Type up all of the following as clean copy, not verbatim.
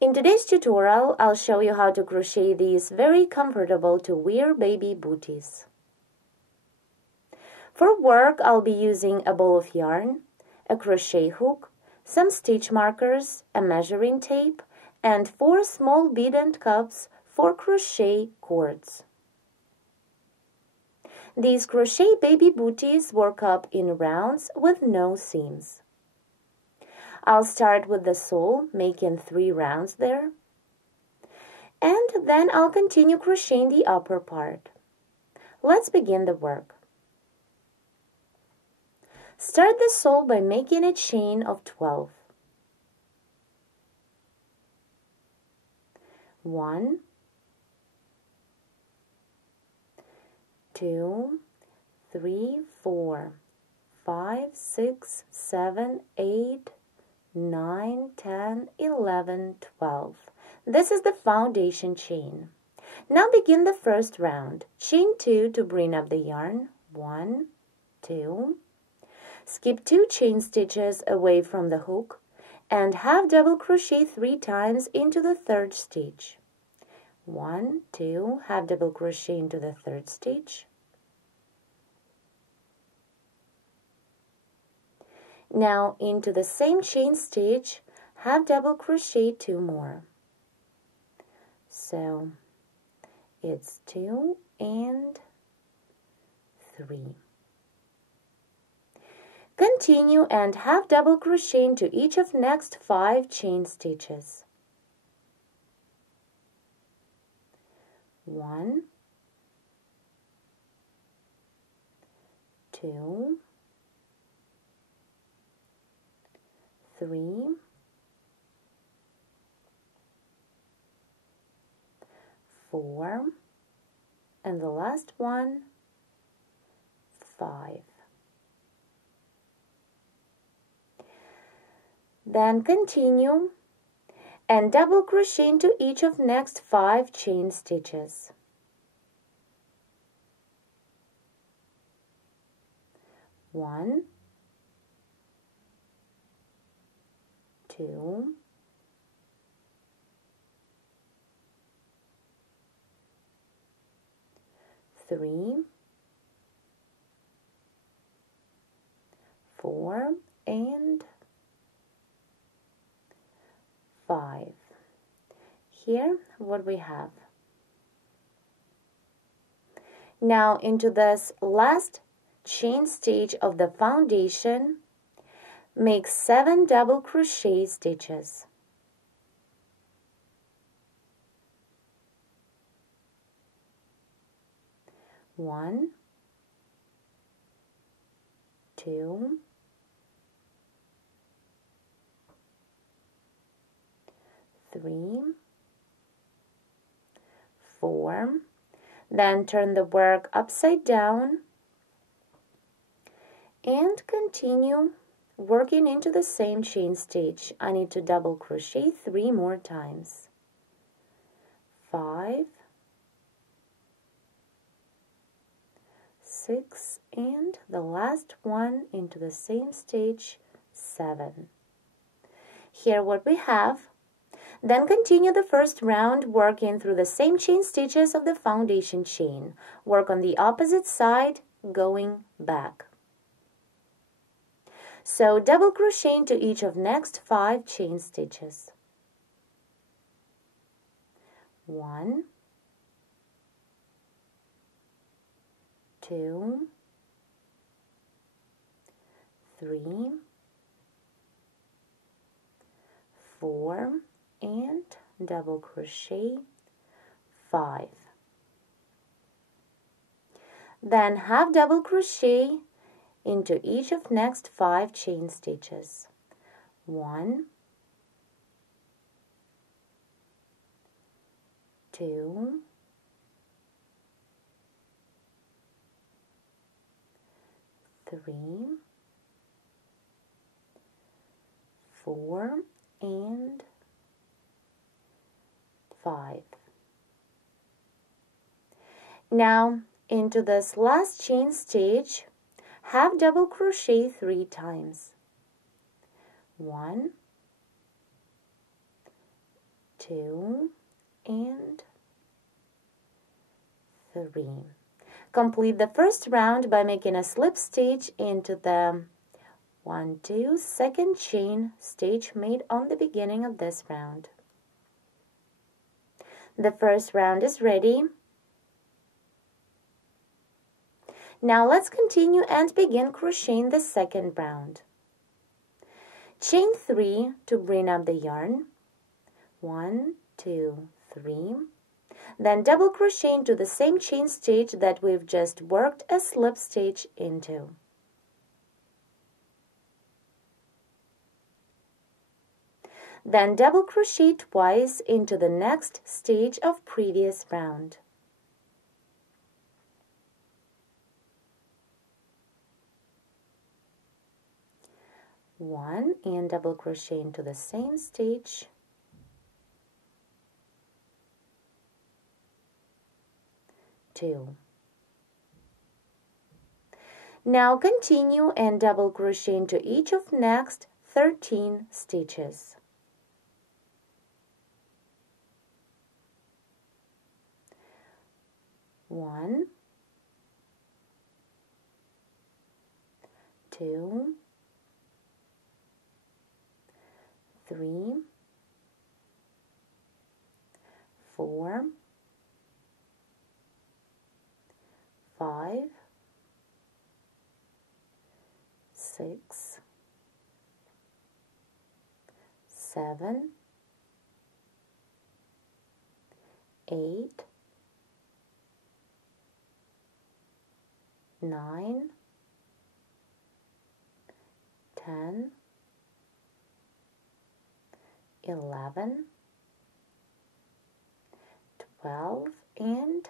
In today's tutorial, I'll show you how to crochet these very comfortable to wear baby booties. For work, I'll be using a ball of yarn, a crochet hook, some stitch markers, a measuring tape, and 4 small bead-end cups for crochet cords. These crochet baby booties work up in rounds with no seams. I'll start with the sole, making 3 rounds there, and then I'll continue crocheting the upper part. Let's begin the work. Start the sole by making a chain of 12. 1, 2, 3, 4, 5, 6, 7, 8, 9, 10, 11, 12. This is the foundation chain. Now begin the first round. Chain 2 to bring up the yarn. 1, 2. Skip 2 chain stitches away from the hook and half double crochet 3 times into the 3rd stitch. 1, 2, half double crochet into the 3rd stitch. Now into the same chain stitch, half double crochet 2 more. So it's 2 and 3. Continue and half double crochet into each of next 5 chain stitches. 1, 2, 3, 4, and the last one, 5. Then continue and double crochet into each of next 5 chain stitches. 1, 2, 3, 4, and 5. Here what we have. Now into this last chain stitch of the foundation, make 7 double crochet stitches. 1, 2, 3, 4, then turn the work upside down and continue working into the same chain stitch. I need to double crochet 3 more times. 5, 6, and the last one into the same stitch, 7. Here what we have. Then continue the first round working through the same chain stitches of the foundation chain. Work on the opposite side, going back. So double crochet into each of next 5 chain stitches. 1, 2, 3, 4, and double crochet 5. Then half double crochet into each of next 5 chain stitches. 1, 2, 3, 4, and 5. Now into this last chain stitch, half double crochet 3 times. 1, 2 and 3. Complete the first round by making a slip stitch into the 1, 2 second chain stitch made on the beginning of this round. The first round is ready. Now let's continue and begin crocheting the second round. Chain 3 to bring up the yarn. 1, 2, 3. Then double crochet into the same chain stitch that we've just worked a slip stitch into. Then double crochet twice into the next stitch of previous round. One and double crochet into the same stitch. Two. Now continue and double crochet into each of next 13 stitches. One, 2, 3, 4, 5, 6, 7, 8, 9, 10, 11, 12, and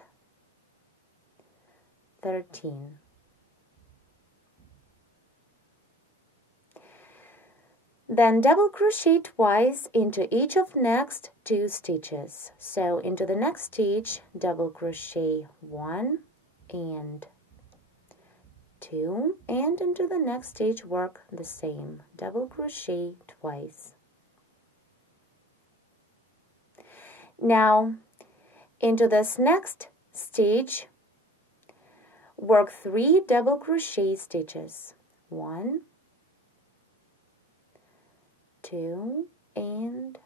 13. Then double crochet twice into each of next 2 stitches. So into the next stitch, double crochet 1 and 2, and into the next stitch work the same, double crochet twice. Now into this next stitch, work 3 double crochet stitches. 1, 2, and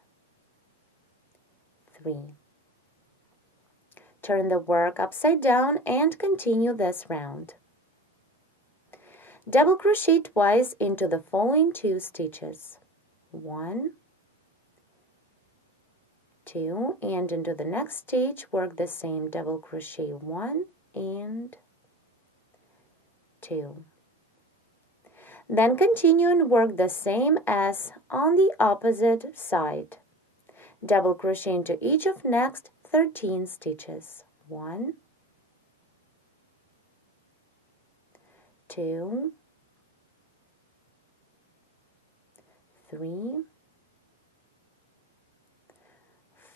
3. Turn the work upside down and continue this round. Double crochet twice into the following 2 stitches. 1, 2, and into the next stitch work the same, double crochet 1 and 2. Then continue and work the same as on the opposite side. Double crochet into each of next 13 stitches. 1, 2, 3,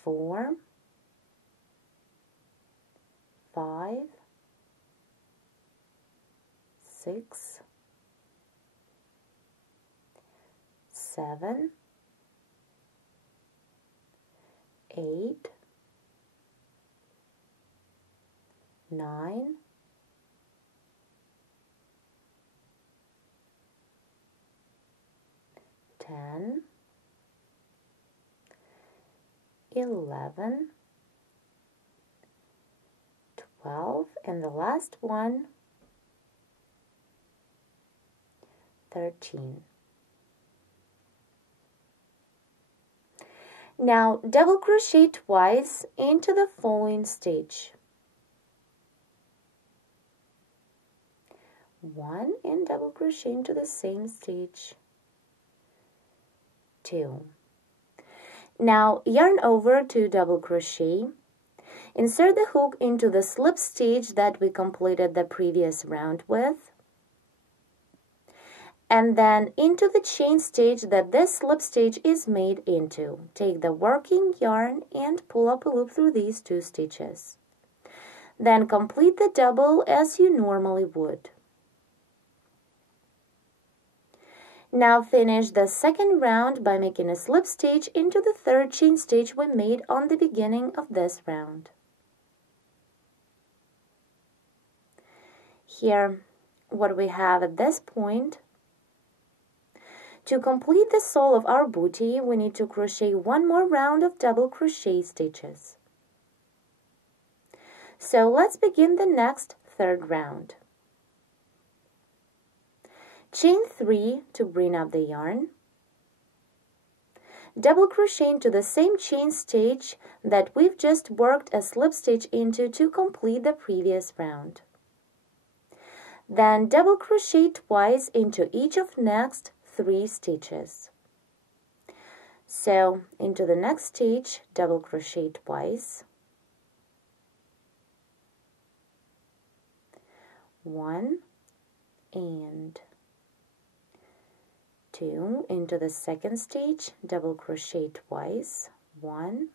4, 5, 6, 7, 8, 9, 10, 11, 12, and the last one, 13. Now double crochet twice into the following stitch. 1 and double crochet into the same stitch. 2. Now yarn over to double crochet. Insert the hook into the slip stitch that we completed the previous round with, and then into the chain stitch that this slip stitch is made into. Take the working yarn and pull up a loop through these 2 stitches. Then complete the double as you normally would. Now finish the second round by making a slip stitch into the third chain stitch we made on the beginning of this round. Here, what we have at this point, to complete the sole of our bootie, we need to crochet one more round of double crochet stitches. So let's begin the next third round. Chain 3 to bring up the yarn. Double crochet into the same chain stitch that we've just worked a slip stitch into to complete the previous round. Then double crochet twice into each of next 3 stitches. So into the next stitch, double crochet twice. 1 and 2. Into the second stitch, double crochet twice. 1,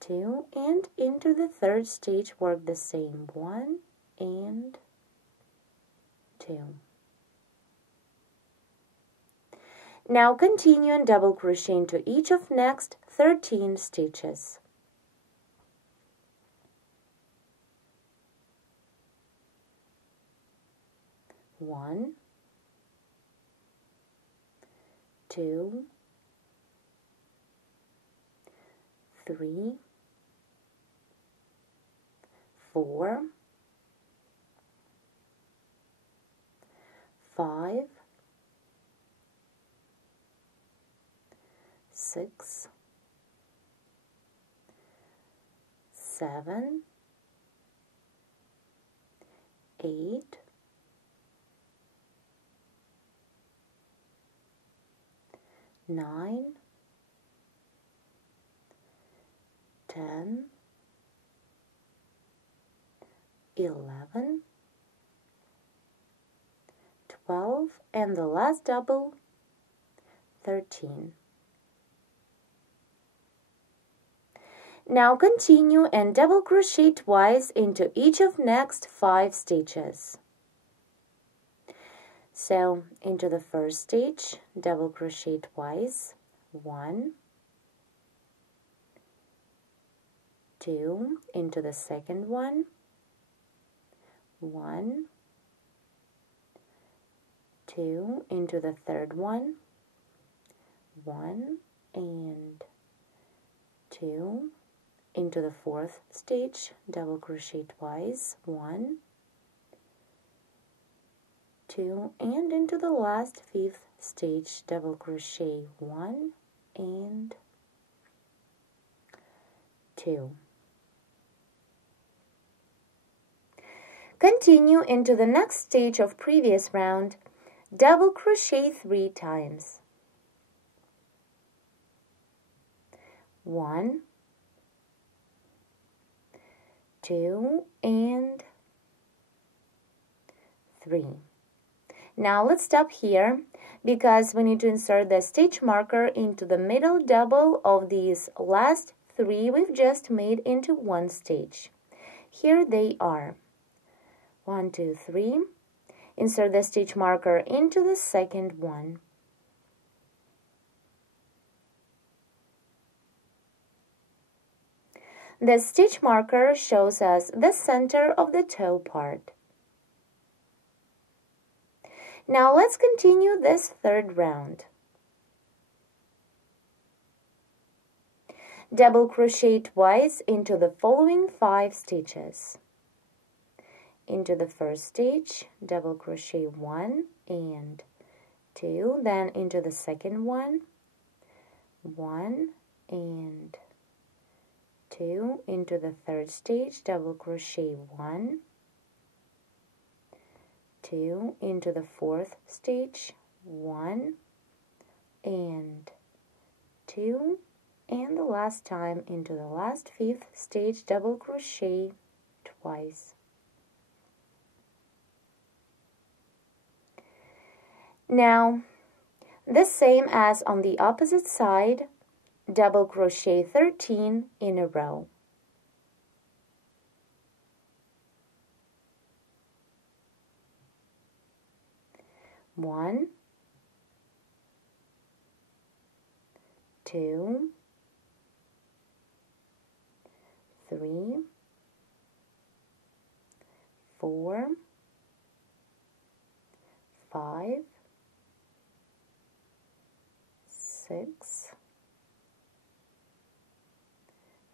2, and into the third stitch work the same. 1 and 2. Now continue and double crochet into each of next 13 stitches. One, 2, 3, 4, 5, 6, 7, 8, 9, 10, 11, 12, and the last double, 13. Now continue and double crochet twice into each of next 5 stitches. So into the first stitch, double crochet twice. 1, 2, into the second one. 1, 2, into the third one. 1 and 2, into the fourth stitch, double crochet twice. 1, 2, and into the last 5th stitch, double crochet 1 and 2. Continue into the next stage of previous round, double crochet 3 times. 1, 2, and 3. Now let's stop here because we need to insert the stitch marker into the middle double of these last 3 we've just made into one stitch. Here they are. 1, 2, 3. Insert the stitch marker into the second one. The stitch marker shows us the center of the toe part. Now let's continue this third round. Double crochet twice into the following 5 stitches. Into the first stitch, double crochet 1 and 2, then into the second one, 1 and 2, into the third stitch, double crochet 1, 2, into the fourth stitch, 1 and 2, and the last time into the last 5th stitch, double crochet twice. Now, the same as on the opposite side, double crochet 13 in a row. 1, 2, 3, 4, 5, 6,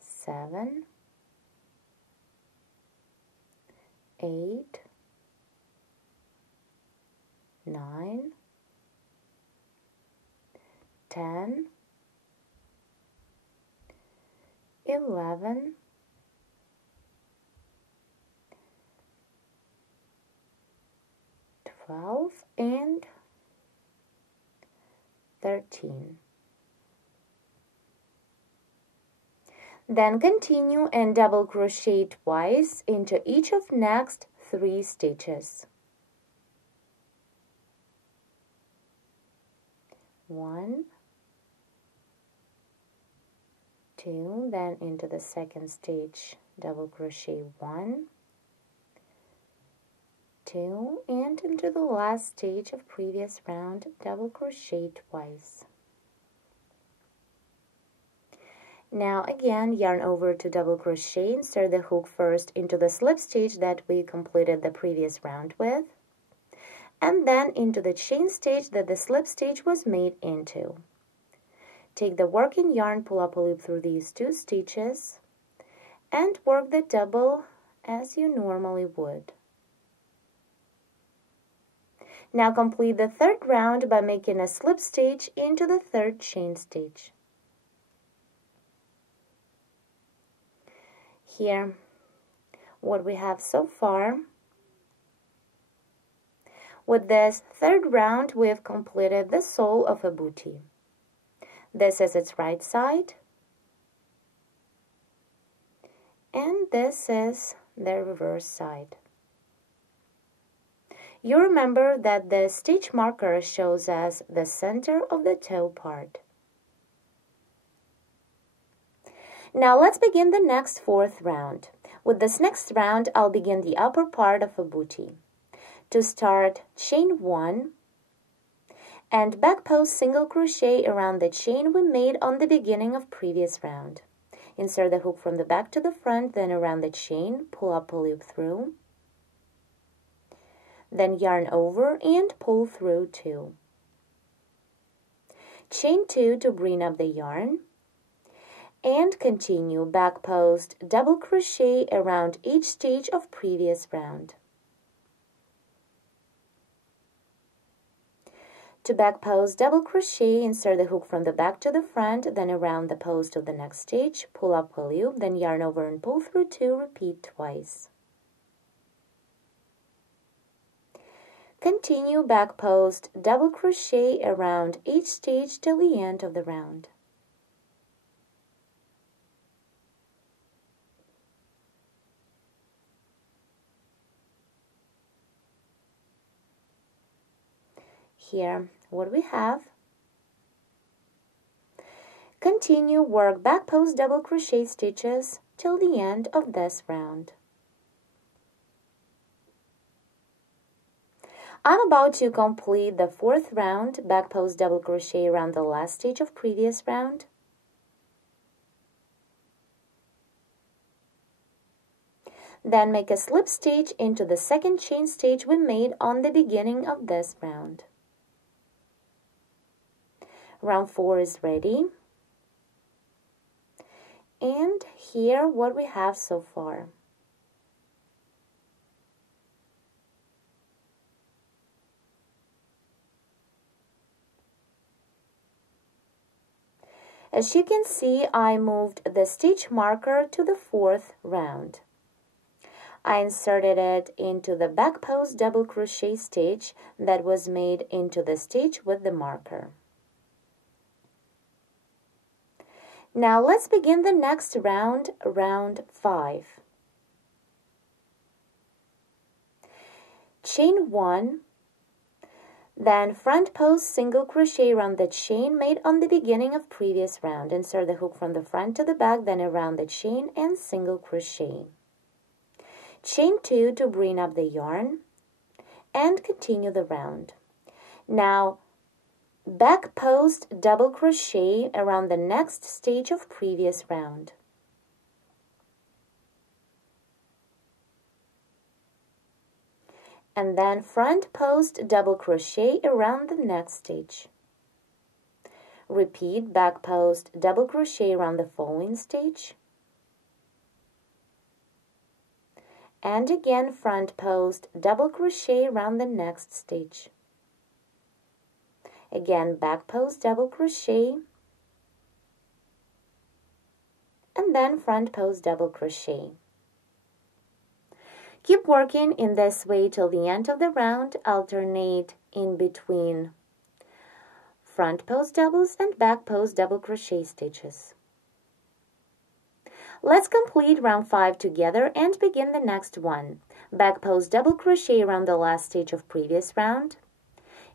7, 8, 9, 10, 11, 12, and 13. Then continue and double crochet twice into each of next 3 stitches. 1, 2, then into the second stitch, double crochet 1, 2, and into the last stitch of previous round, double crochet twice. Now again, yarn over to double crochet, insert the hook first into the slip stitch that we completed the previous round with, and then into the chain stitch that the slip stitch was made into. Take the working yarn, pull up a loop through these 2 stitches, and work the double as you normally would. Now complete the 3rd round by making a slip stitch into the 3rd chain stitch. Here, what we have so far. With this 3rd round, we have completed the sole of a bootie. This is its right side, and this is the reverse side. You remember that the stitch marker shows us the center of the toe part. Now let's begin the next 4th round. With this next round, I'll begin the upper part of a bootie. To start, chain 1 and back post single crochet around the chain we made on the beginning of previous round. Insert the hook from the back to the front, then around the chain, pull up a loop through, then yarn over and pull through 2. Chain 2 to bring up the yarn, and continue back post double crochet around each stitch of previous round. To back post double crochet, insert the hook from the back to the front, then around the post of the next stitch, pull up a loop, then yarn over and pull through 2, repeat twice. Continue back post double crochet around each stitch till the end of the round. Here, what we have. Continue work back post double crochet stitches till the end of this round. I'm about to complete the 4th round, back post double crochet around the last stitch of previous round. Then make a slip stitch into the 2nd chain stitch we made on the beginning of this round. Round 4 is ready. And here what we have so far. As you can see, I moved the stitch marker to the 4th round. I inserted it into the back post double crochet stitch that was made into the stitch with the marker. Now let's begin the next round, round 5. Chain 1, then front post single crochet around the chain made on the beginning of previous round. Insert the hook from the front to the back, then around the chain and single crochet. Chain 2 to bring up the yarn and continue the round. Now, back post double crochet around the next stitch of previous round. And then front post double crochet around the next stitch. Repeat back post double crochet around the following stitch. And again front post double crochet around the next stitch. Again back post double crochet, and then front post double crochet. Keep working in this way till the end of the round. Alternate in between front post doubles and back post double crochet stitches. Let's complete round 5 together and begin the next one. Back post double crochet around the last stitch of previous round.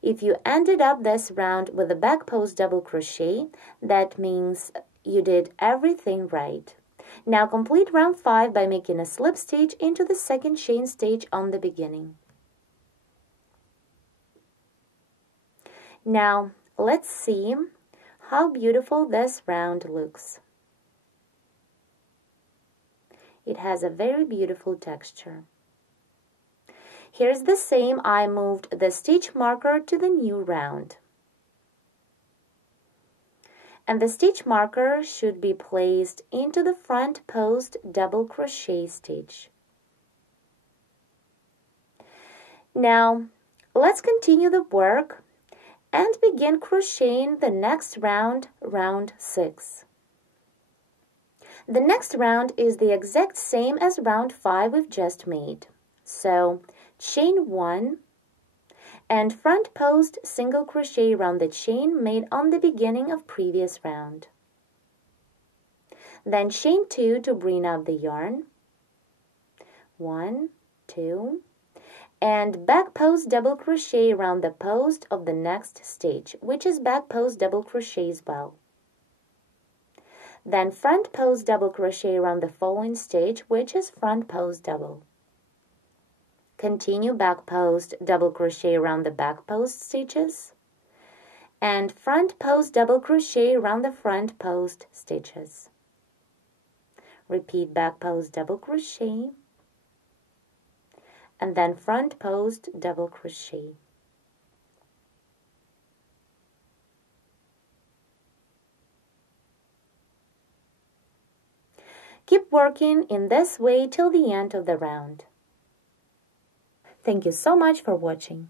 If you ended up this round with a back post double crochet, that means you did everything right. Now complete round 5 by making a slip stitch into the second chain stitch on the beginning. Now let's see how beautiful this round looks. It has a very beautiful texture. Here's the same. I moved the stitch marker to the new round. And the stitch marker should be placed into the front post double crochet stitch. Now, let's continue the work and begin crocheting the next round, round 6. The next round is the exact same as round 5 we've just made. So, chain 1 and front post single crochet around the chain made on the beginning of previous round. Then chain 2 to bring up the yarn. 1, 2, and back post double crochet around the post of the next stitch, which is back post double crochet as well. Then front post double crochet around the following stitch, which is front post double. Continue back post double crochet around the back post stitches and front post double crochet around the front post stitches. Repeat back post double crochet and then front post double crochet. Keep working in this way till the end of the round. Thank you so much for watching.